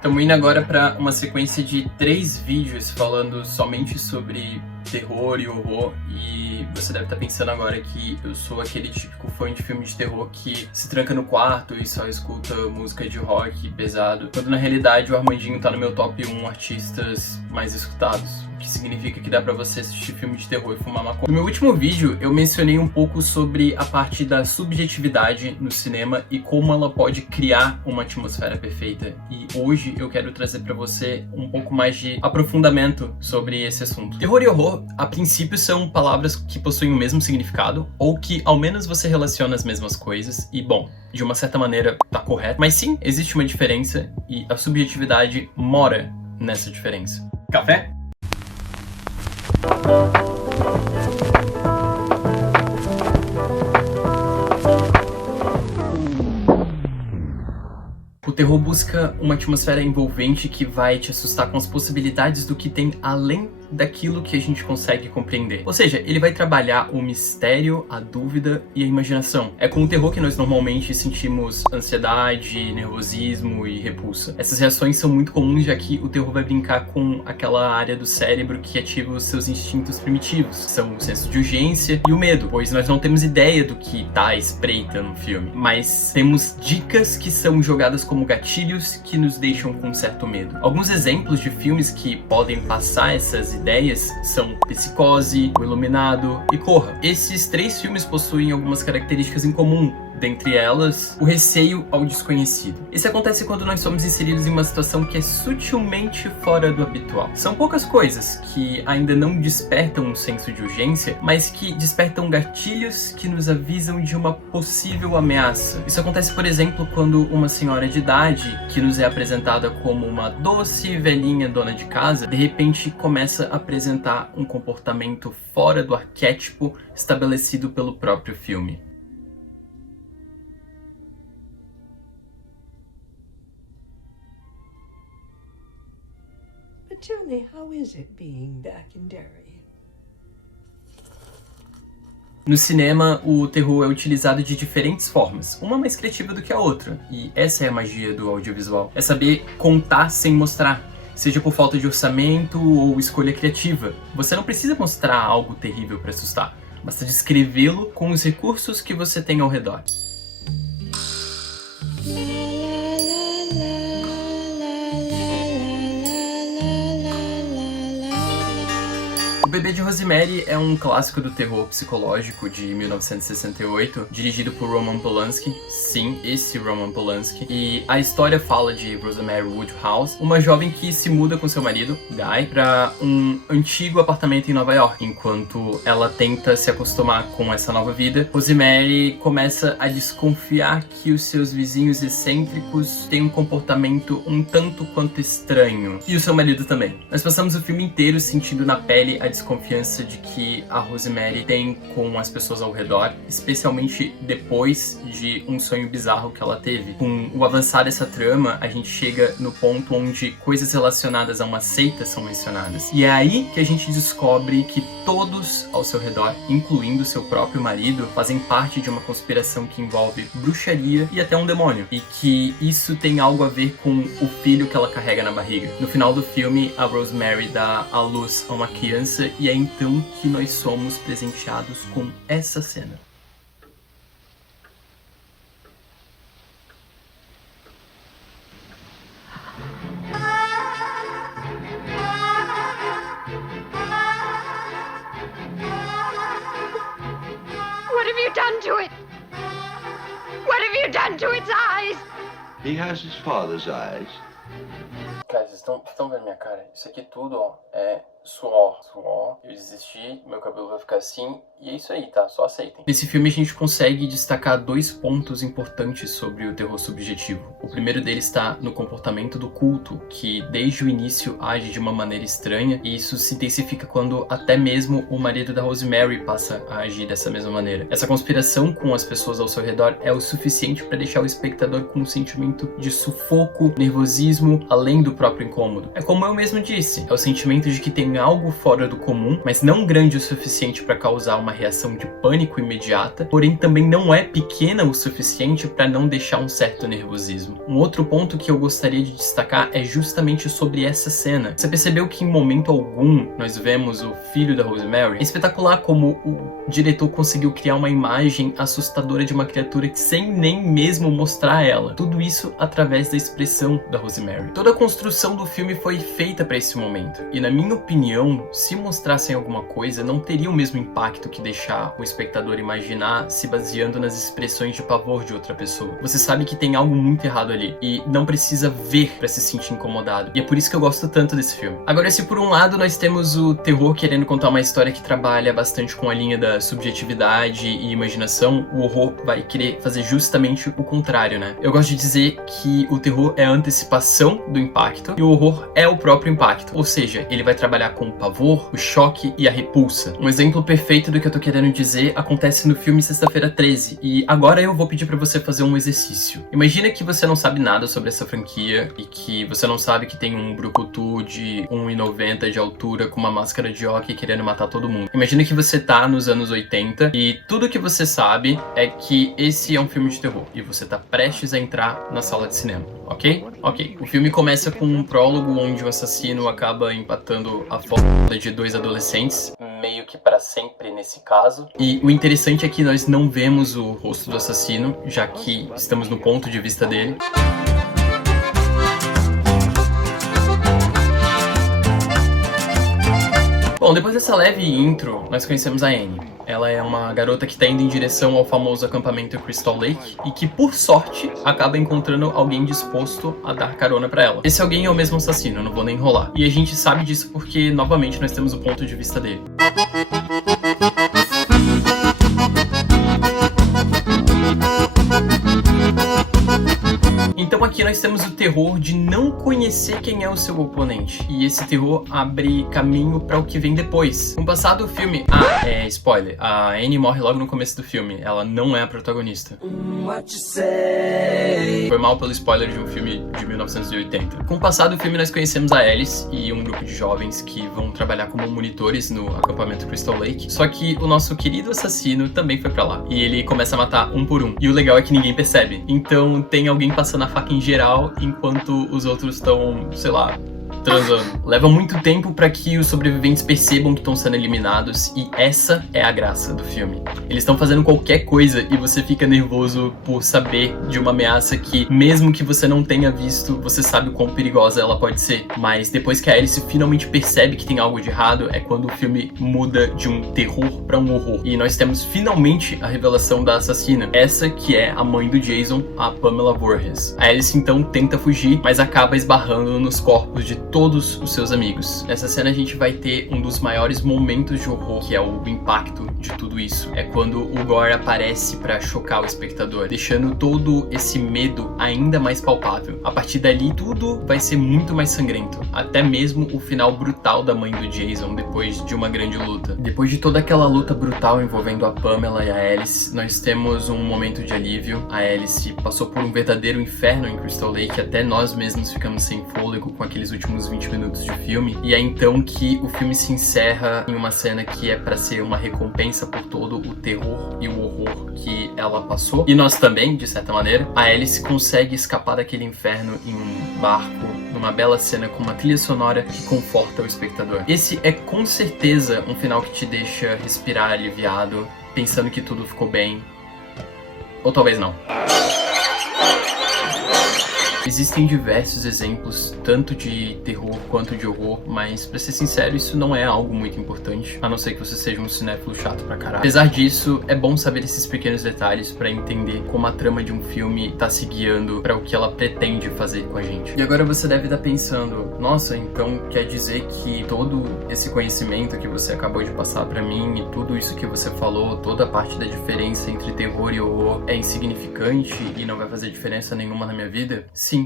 Estamos indo agora para uma sequência de 3 vídeos falando somente sobre terror e horror, e você deve estar pensando agora que eu sou aquele típico fã de filme de terror que se tranca no quarto e só escuta música de rock pesado, quando na realidade o Armandinho tá no meu top 1 artistas mais escutados, o que significa que dá pra você assistir filme de terror e fumar maconha. No meu último vídeo eu mencionei um pouco sobre a parte da subjetividade no cinema e como ela pode criar uma atmosfera perfeita, e hoje eu quero trazer pra você um pouco mais de aprofundamento sobre esse assunto. Terror e horror, a princípio, são palavras que possuem o mesmo significado, ou que ao menos você relaciona as mesmas coisas, e bom, de uma certa maneira tá correto, mas sim, existe uma diferença e a subjetividade mora nessa diferença. Café? O terror busca uma atmosfera envolvente que vai te assustar com as possibilidades do que tem além daquilo que a gente consegue compreender. Ou seja, ele vai trabalhar o mistério, a dúvida e a imaginação. É com o terror que nós normalmente sentimos ansiedade, nervosismo e repulsa. Essas reações são muito comuns, já que o terror vai brincar com aquela área do cérebro que ativa os seus instintos primitivos, que são o senso de urgência e o medo, pois nós não temos ideia do que tá à espreita no filme, mas temos dicas que são jogadas como gatilhos que nos deixam com certo medo. Alguns exemplos de filmes que podem passar essas ideias são Psicose, O Iluminado e Corra. Esses 3 filmes possuem algumas características em comum, dentre elas, o receio ao desconhecido. Isso acontece quando nós somos inseridos em uma situação que é sutilmente fora do habitual. São poucas coisas que ainda não despertam um senso de urgência, mas que despertam gatilhos que nos avisam de uma possível ameaça. Isso acontece, por exemplo, quando uma senhora de idade, que nos é apresentada como uma doce velhinha dona de casa, de repente começa a apresentar um comportamento fora do arquétipo estabelecido pelo próprio filme. Tell me, how is it being back in Derry? No cinema, o terror é utilizado de diferentes formas, uma mais criativa do que a outra, e essa é a magia do audiovisual. É saber contar sem mostrar, seja por falta de orçamento ou escolha criativa. Você não precisa mostrar algo terrível para assustar, basta descrevê-lo com os recursos que você tem ao redor. O Bebê de Rosemary é um clássico do terror psicológico de 1968, dirigido por Roman Polanski. Sim, esse Roman Polanski. E a história fala de Rosemary Woodhouse, uma jovem que se muda com seu marido, Guy, para um antigo apartamento em Nova York. Enquanto ela tenta se acostumar com essa nova vida, Rosemary começa a desconfiar que os seus vizinhos excêntricos têm um comportamento um tanto quanto estranho. E o seu marido também. Nós passamos o filme inteiro sentindo na pele a desconfiança de que a Rosemary tem com as pessoas ao redor, especialmente depois de um sonho bizarro que ela teve. Com o avançar dessa trama, a gente chega no ponto onde coisas relacionadas a uma seita são mencionadas. E é aí que a gente descobre que todos ao seu redor, incluindo seu próprio marido, fazem parte de uma conspiração que envolve bruxaria e até um demônio. E que isso tem algo a ver com o filho que ela carrega na barriga. No final do filme, a Rosemary dá à luz a uma criança, e é então que nós somos presenteados com essa cena. What have you done to it? What have you done to its eyes? He has his father's eyes. Cara, vocês estão vendo minha cara? Isso aqui tudo, ó, é suor. Eu desisti, meu cabelo vai ficar assim, e é isso aí, tá? Só aceitem. Nesse filme a gente consegue destacar 2 pontos importantes sobre o terror subjetivo. O primeiro deles está no comportamento do culto, que desde o início age de uma maneira estranha, e isso se intensifica quando até mesmo o marido da Rosemary passa a agir dessa mesma maneira. Essa conspiração com as pessoas ao seu redor é o suficiente para deixar o espectador com um sentimento de sufoco, nervosismo, além do próprio incômodo. É como eu mesmo disse, é o sentimento de que tem tem algo fora do comum, mas não grande o suficiente para causar uma reação de pânico imediata, porém também não é pequena o suficiente para não deixar um certo nervosismo. Um outro ponto que eu gostaria de destacar é justamente sobre essa cena. Você percebeu que em momento algum nós vemos o filho da Rosemary? É espetacular como o diretor conseguiu criar uma imagem assustadora de uma criatura sem nem mesmo mostrar ela. Tudo isso através da expressão da Rosemary. Toda a construção do filme foi feita para esse momento. E na minha opinião, se mostrassem alguma coisa, não teria o mesmo impacto que deixar o espectador imaginar se baseando nas expressões de pavor de outra pessoa. Você sabe que tem algo muito errado ali e não precisa ver para se sentir incomodado. E é por isso que eu gosto tanto desse filme. Agora, se por um lado nós temos o terror querendo contar uma história que trabalha bastante com a linha da subjetividade e imaginação, o horror vai querer fazer justamente o contrário, né? Eu gosto de dizer que o terror é a antecipação do impacto e o horror é o próprio impacto. Ou seja, ele vai trabalhar com o pavor, o choque e a repulsa. Um exemplo perfeito do que eu tô querendo dizer acontece no filme Sexta-feira 13. E agora eu vou pedir pra você fazer um exercício. Imagina que você não sabe nada sobre essa franquia e que você não sabe que tem um brucutu de 1,90 de altura com uma máscara de hockey querendo matar todo mundo. Imagina que você tá nos anos 80 e tudo que você sabe é que esse é um filme de terror e você tá prestes a entrar na sala de cinema, ok? Ok. O filme começa com um prólogo onde o assassino acaba empatando a foda de dois adolescentes, meio que para sempre nesse caso. E o interessante é que nós não vemos o rosto do assassino, já que estamos no ponto de vista dele. Bom, depois dessa leve intro, nós conhecemos a Annie. Ela é uma garota que está indo em direção ao famoso acampamento Crystal Lake e que, por sorte, acaba encontrando alguém disposto a dar carona pra ela. Esse alguém é o mesmo assassino, não vou nem enrolar. E a gente sabe disso porque, novamente, nós temos o ponto de vista dele. Então aqui nós temos o terror de não conhecer quem é o seu oponente. E esse terror abre caminho para o que vem depois. No passado do filme... spoiler. A Annie morre logo no começo do filme. Ela não é a protagonista. Foi mal pelo spoiler de um filme de 1980. Com o passado do filme nós conhecemos a Alice e um grupo de jovens que vão trabalhar como monitores no acampamento Crystal Lake. Só que o nosso querido assassino também foi pra lá. E ele começa a matar um por um. E o legal é que ninguém percebe. Então tem alguém passando a faca em geral, enquanto os outros estão, sei lá, transando. Leva muito tempo pra que os sobreviventes percebam que estão sendo eliminados e essa é a graça do filme. Eles estão fazendo qualquer coisa e você fica nervoso por saber de uma ameaça que, mesmo que você não tenha visto, você sabe o quão perigosa ela pode ser. Mas depois que a Alice finalmente percebe que tem algo de errado, é quando o filme muda de um terror pra um horror. E nós temos finalmente a revelação da assassina. Essa que é a mãe do Jason, a Pamela Voorhees. A Alice então tenta fugir, mas acaba esbarrando nos corpos de todos os seus amigos. Nessa cena a gente vai ter um dos maiores momentos de horror, que é o impacto de tudo isso. É quando o gore aparece pra chocar o espectador, deixando todo esse medo ainda mais palpável. A partir dali, tudo vai ser muito mais sangrento. Até mesmo o final brutal da mãe do Jason, depois de uma grande luta. Depois de toda aquela luta brutal envolvendo a Pamela e a Alice, nós temos um momento de alívio. A Alice passou por um verdadeiro inferno em Crystal Lake, até nós mesmos ficamos sem fôlego com aqueles últimos 20 minutos de filme, e é então que o filme se encerra em uma cena que é pra ser uma recompensa por todo o terror e o horror que ela passou, e nós também, de certa maneira. A Alice consegue escapar daquele inferno em um barco, numa bela cena com uma trilha sonora que conforta o espectador. Esse é com certeza um final que te deixa respirar aliviado, pensando que tudo ficou bem, ou talvez não. Existem diversos exemplos, tanto de terror quanto de horror, mas pra ser sincero, isso não é algo muito importante, a não ser que você seja um cinéfilo chato pra caralho. Apesar disso, é bom saber esses pequenos detalhes pra entender como a trama de um filme tá se guiando pra o que ela pretende fazer com a gente. E agora você deve estar pensando, nossa, então quer dizer que todo esse conhecimento que você acabou de passar pra mim e tudo isso que você falou, toda a parte da diferença entre terror e horror é insignificante e não vai fazer diferença nenhuma na minha vida? Sim,